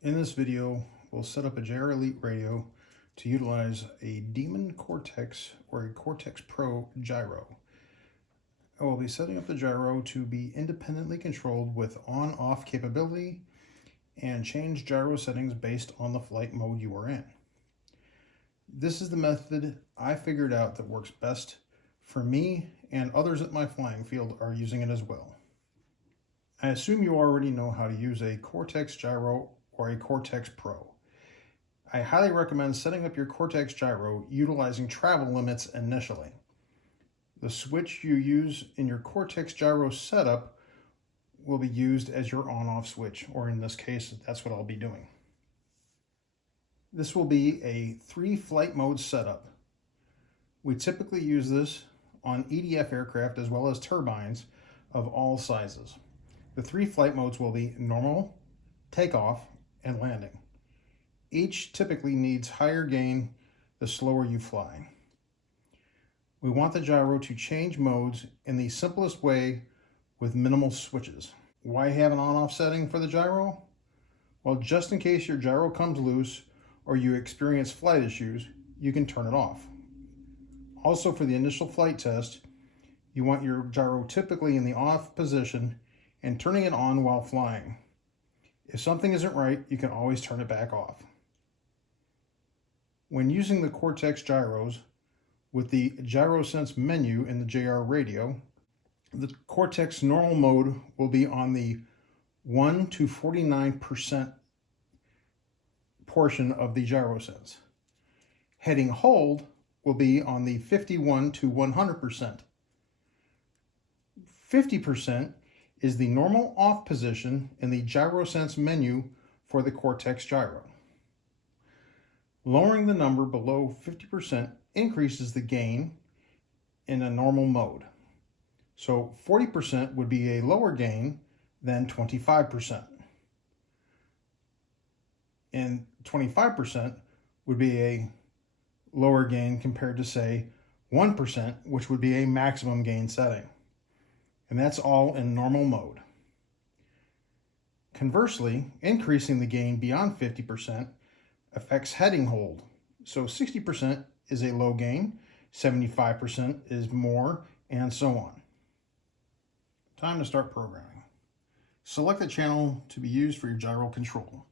In this video, we'll set up a Gyro Elite radio to utilize a Demon Cortex or a Cortex Pro gyro. I will be setting up the gyro to be independently controlled with on-off capability and change gyro settings based on the flight mode you are in. This is the method I figured out that works best for me, and others at my flying field are using it as well. I assume you already know how to use a Cortex Gyro or a Cortex Pro. I highly recommend setting up your Cortex Gyro utilizing travel limits initially. The switch you use in your Cortex Gyro setup will be used as your on-off switch, or in this case, that's what I'll be doing. This will be a 3 flight mode setup. We typically use this on EDF aircraft as well as turbines of all sizes. The 3 flight modes will be normal, takeoff, and landing. Each typically needs higher gain the slower you fly. We want the gyro to change modes in the simplest way with minimal switches. Why have an on-off setting for the gyro? Well, just in case your gyro comes loose or you experience flight issues, you can turn it off. Also, for the initial flight test, you want your gyro typically in the off position and turning it on while flying. If something isn't right, you can always turn it back off. When using the Cortex gyros with the Gyro Sense menu in the JR radio, the Cortex normal mode will be on the 1 to 49% portion of the Gyro Sense. Heading hold will be on the 51 to 100%. 50% is the normal off position in the Gyro Sense menu for the Cortex gyro. Lowering the number below 50% increases the gain in a normal mode. So 40% would be a lower gain than 25%. And 25% would be a lower gain compared to, say, 1%, which would be a maximum gain setting. And that's all in normal mode. Conversely, increasing the gain beyond 50% affects heading hold. So 60% is a low gain, 75% is more, and so on. Time to start programming. Select the channel to be used for your gyro control.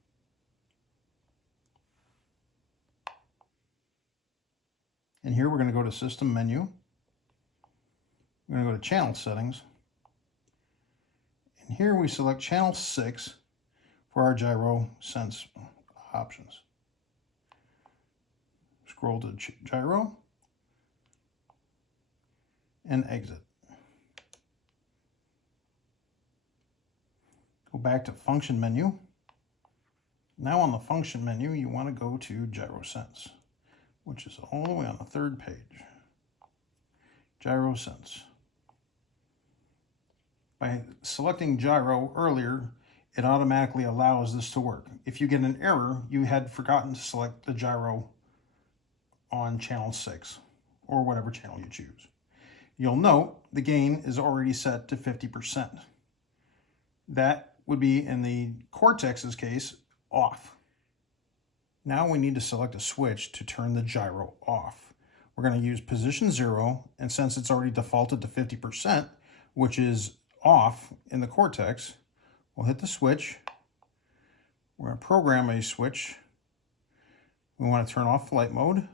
And here we're going to go to System menu. We're going to go to Channel Settings. And here we select Channel 6 for our Gyro Sense options. Scroll to Gyro and exit. Go back to Function menu. Now on the Function menu, you want to go to Gyro Sense, which is all the way on the 3rd page. Gyro Sense. By selecting gyro earlier, it automatically allows this to work. If you get an error, you had forgotten to select the gyro on channel 6 or whatever channel you choose. You'll note the gain is already set to 50%. That would be, in the Cortex's case, off. Now we need to select a switch to turn the gyro off. We're going to use position 0, and since it's already defaulted to 50%, which is off in the Cortex, we'll hit the switch. We're going to program a switch. We want to turn off flight mode.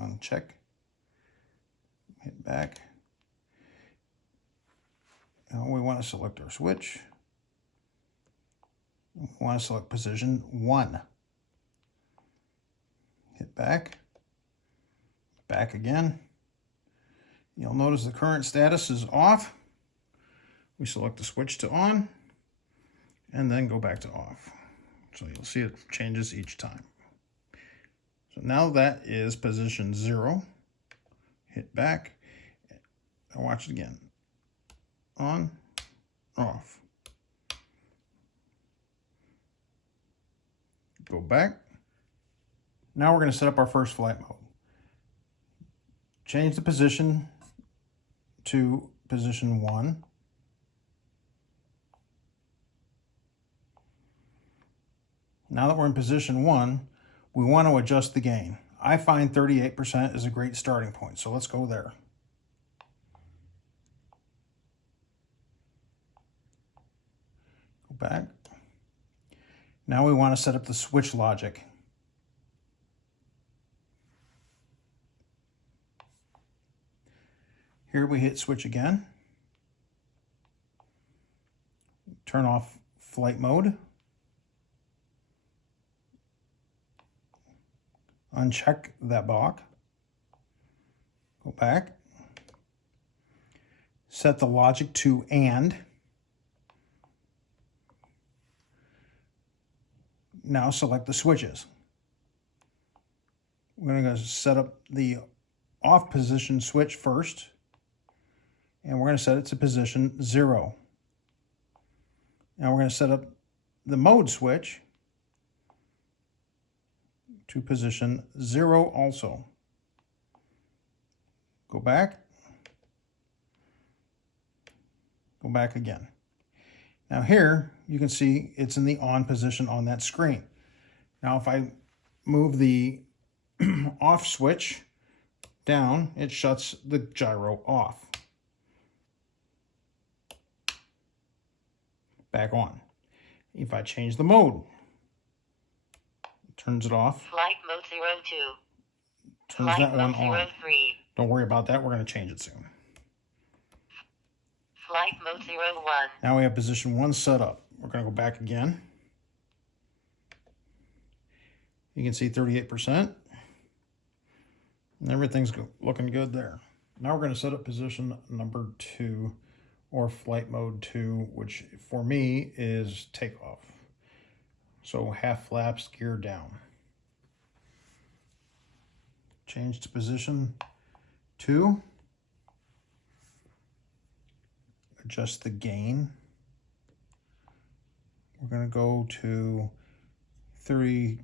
Uncheck. Hit back. Now we want to select our switch. We want to select position 1. Hit back. Back again. You'll notice the current status is off. We select the switch to on and then go back to off. So you'll see it changes each time. So now that is position 0. Hit back and watch it again. On, off. Go back. Now we're going to set up our first flight mode. Change the position to position 1. Now that we're in position 1, we want to adjust the gain. I find 38% is a great starting point, so let's go there. Go back. Now we want to set up the switch logic. Here we hit switch again. Turn off flight mode. Uncheck that block. Go back. Set the logic to AND. Now select the switches. We're going to set up the off position switch first, and we're going to set it to position 0. Now we're going to set up the mode switch to position 0 also. Go back. Go back again. Now here you can see it's in the on position on that screen. Now if I move the off switch down, it shuts the gyro off. Back on. If I change the mode, it turns it off. Flight mode 02. Turns Flight that one mode on. 03. Don't worry about that. We're going to change it soon. Flight mode 01. Now we have position 1 set up. We're going to go back again. You can see 38%. And everything's looking good there. Now we're going to set up position number 2, or flight mode 2, which for me is takeoff. So half flaps, gear down. Change to position 2. Adjust the gain. We're going to go to 32%.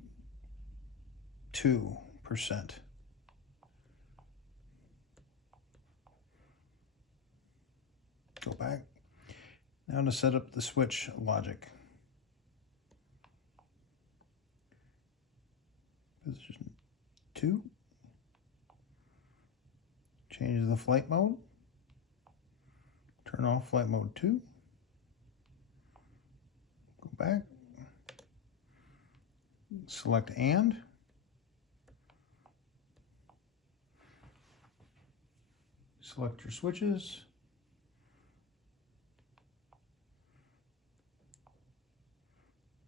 Go back. Now to set up the switch logic. Position 2. Change the flight mode. Turn off flight mode 2. Go back. Select AND. Select your switches.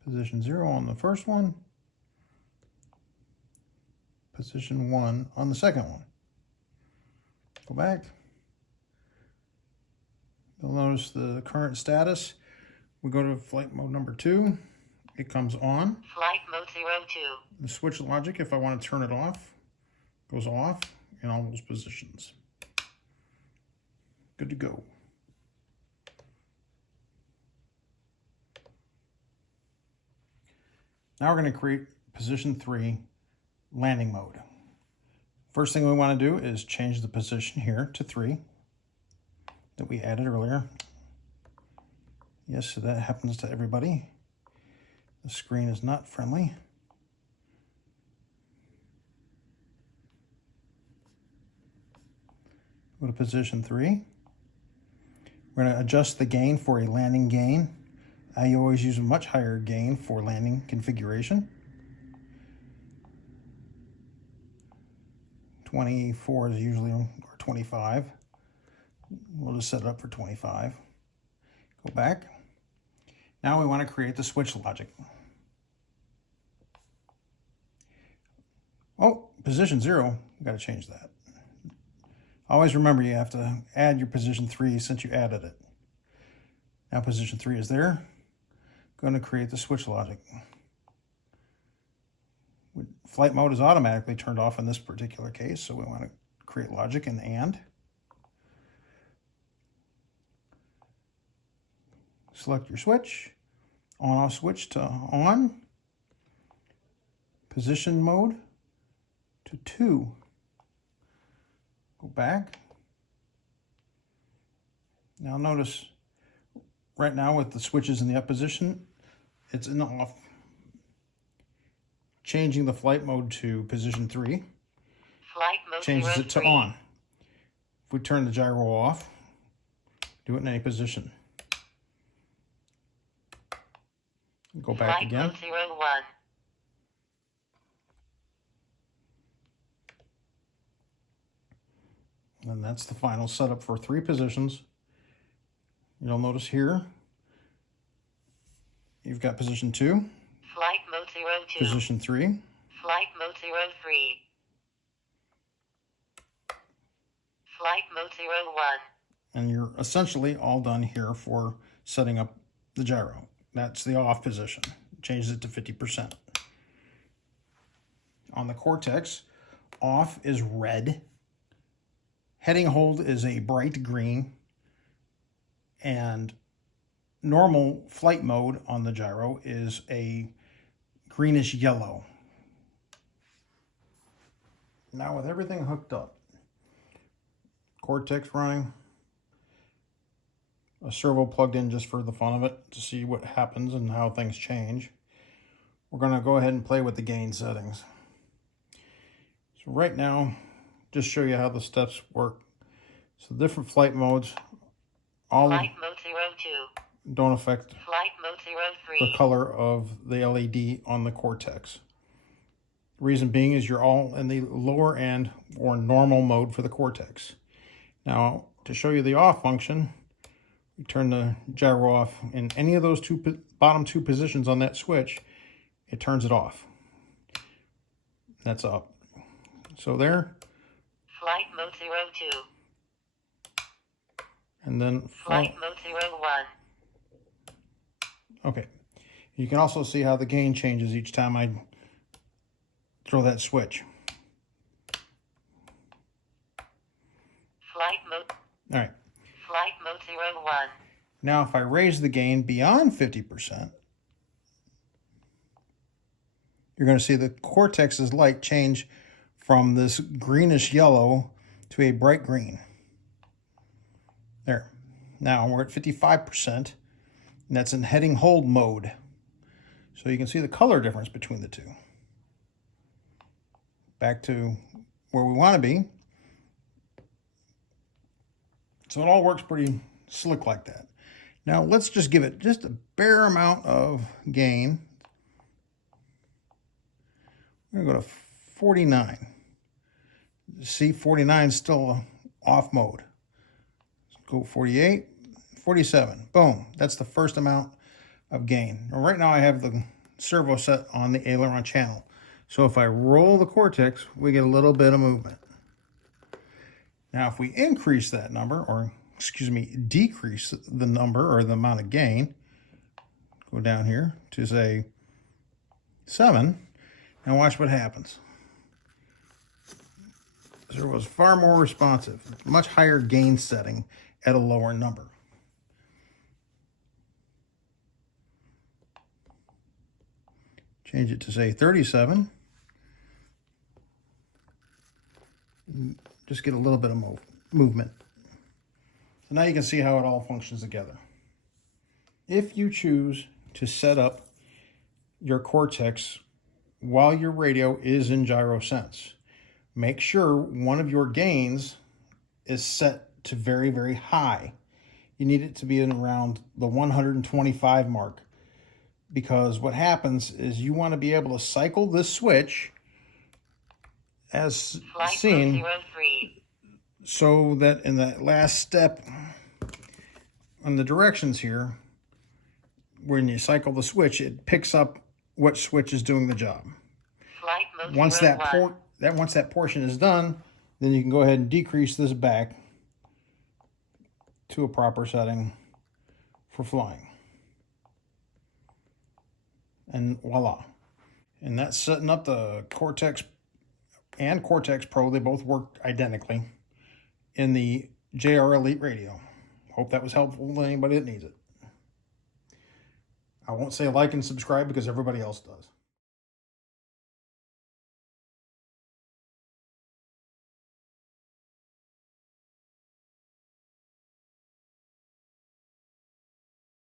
Position 0 on the first one. Position 1 on the second one. Go back. You'll notice the current status. We go to flight mode number 2. It comes on. Flight mode 02. The switch logic, if I want to turn it off, goes off in all those positions. Good to go. Now we're going to create position 3 landing mode. First thing we want to do is change the position here to 3 that we added earlier. Yes, so that happens to everybody. The screen is not friendly. Go to position 3. We're going to adjust the gain for a landing gain. I always use a much higher gain for landing configuration. 24 is usually, or 25. We'll just set it up for 25. Go back. Now we want to create the switch logic. Oh, position 0, we've got to change that. Always remember you have to add your position 3 since you added it. Now position 3 is there. Going to create the switch logic. Flight mode is automatically turned off in this particular case, so we want to create logic and AND. Select your switch, on-off switch to on, position mode to 2. Go back. Now notice right now with the switches in the up position, it's in the off. changing the flight mode to position 3 Flight mode changes 0, it to 3. on. If we turn the gyro off, do it in any position. Go back Flight again. mode 0, 1. And that's the final setup for 3 positions. You'll notice here, you've got position 2, Flight mode 0, 2. position 3, Flight mode 0, 3. Flight mode 0, 1. and you're essentially all done here for setting up the gyro. That's the off position. Changes it to 50%. On the Cortex, off is red. Heading hold is a bright green. And normal flight mode on the gyro is a greenish yellow. Now with everything hooked up, Cortex running, a servo plugged in just for the fun of it to see what happens and how things change, we're going to go ahead and play with the gain settings. So right now, just show you how the steps work. So different flight modes, all Flight mode 0, 2. don't affect Flight mode 0, 3. the color of the LED on the Cortex. The reason being is you're all in the lower end or normal mode for the Cortex. Now, to show you the off function, we turn the gyro off in any of those bottom two positions on that switch, it turns it off. That's up. So there. Flight mode 0, 2. And then Flight mode 0, 1. okay. You can also see how the gain changes each time I throw that switch. Flight mode. All right. Flight mode 0, 1. Now if I raise the gain beyond 50%, you're going to see the Cortex's light change from this greenish yellow to a bright green. There. Now we're at 55%, and that's in heading hold mode. So you can see the color difference between the two. Back to where we want to be. So it all works pretty slick like that. Now let's just give it just a bare amount of gain. We're going to go to 49. See, 49 is still off mode. Let's go 48, 47. Boom. That's the first amount of gain. Now, right now I have the servo set on the aileron channel. So if I roll the Cortex, we get a little bit of movement. Now if we increase that number, or excuse me, decrease the number or the amount of gain, go down here to say 7, and watch what happens. Servo is far more responsive, much higher gain setting at a lower number. Change it to say 37. Just get a little bit of movement. So now you can see how it all functions together. If you choose to set up your Cortex while your radio is in Gyro Sense, make sure one of your gains is set to very, very high. You need it to be in around the 125 mark, because what happens is you want to be able to cycle this switch as seen, so that in that last step on the directions here, when you cycle the switch, it picks up what switch is doing the job. Once that portion is done, then you can go ahead and decrease this back to a proper setting for flying. And voila. And that's setting up the Cortex and Cortex Pro. They both work identically in the JR Elite radio. Hope that was helpful to anybody that needs it. I won't say like and subscribe because everybody else does.